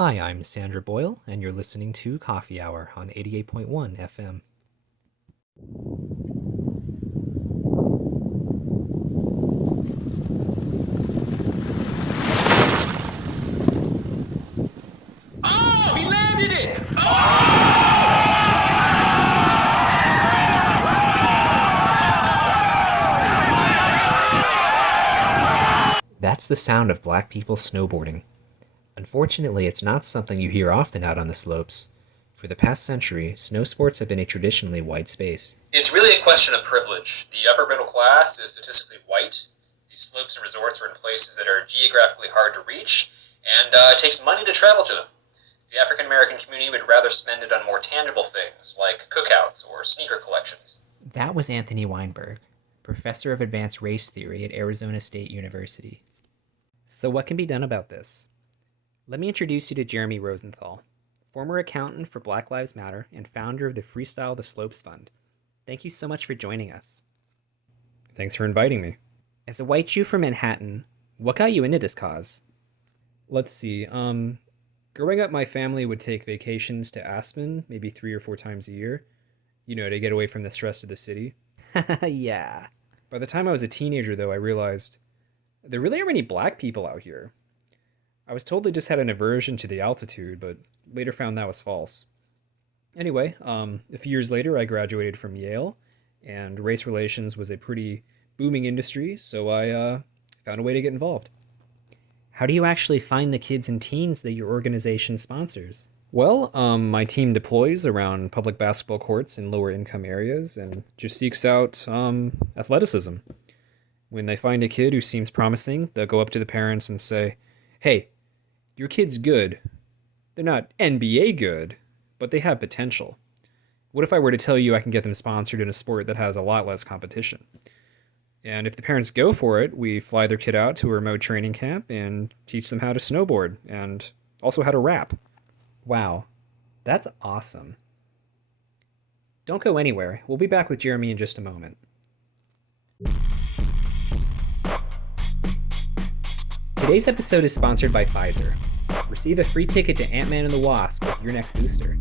Hi, I'm Sandra Boyle, and you're listening to Coffee Hour on 88.1 FM. Oh, he landed it! That's the sound of black people snowboarding. Unfortunately, it's not something you hear often out on the slopes. For the past century, snow sports have been a traditionally white space. It's really a question of privilege. The upper middle class is statistically white. These slopes and resorts are in places that are geographically hard to reach, and it takes money to travel to them. The African American community would rather spend it on more tangible things, like cookouts or sneaker collections. That was Anthony Weinberg, professor of advanced race theory at Arizona State University. So what can be done about this? Let me introduce you to Jeremy Rosenthal, former accountant for Black Lives Matter and founder of the Freestyle the Slopes Fund. Thank you so much for joining us. Thanks for inviting me. As a white Jew from Manhattan, what got you into this cause? Let's see. Growing up, my family would take vacations to Aspen, maybe 3 or 4 times a year, to get away from the stress of the city. Yeah. By the time I was a teenager, though, I realized there really aren't any black people out here. I was told they just had an aversion to the altitude, but later found that was false. Anyway, a few years later, I graduated from Yale, and race relations was a pretty booming industry, so I found a way to get involved. How do you actually find the kids and teens that your organization sponsors? Well, my team deploys around public basketball courts in lower income areas and just seeks out athleticism. When they find a kid who seems promising, they'll go up to the parents and say, "Hey, your kid's good. They're not NBA good, but they have potential. What if I were to tell you I can get them sponsored in a sport that has a lot less competition?" And if the parents go for it, we fly their kid out to a remote training camp and teach them how to snowboard and also how to rap. Wow, that's awesome. Don't go anywhere. We'll be back with Jeremy in just a moment. Today's episode is sponsored by Pfizer. Receive a free ticket to Ant-Man and the Wasp with your next booster.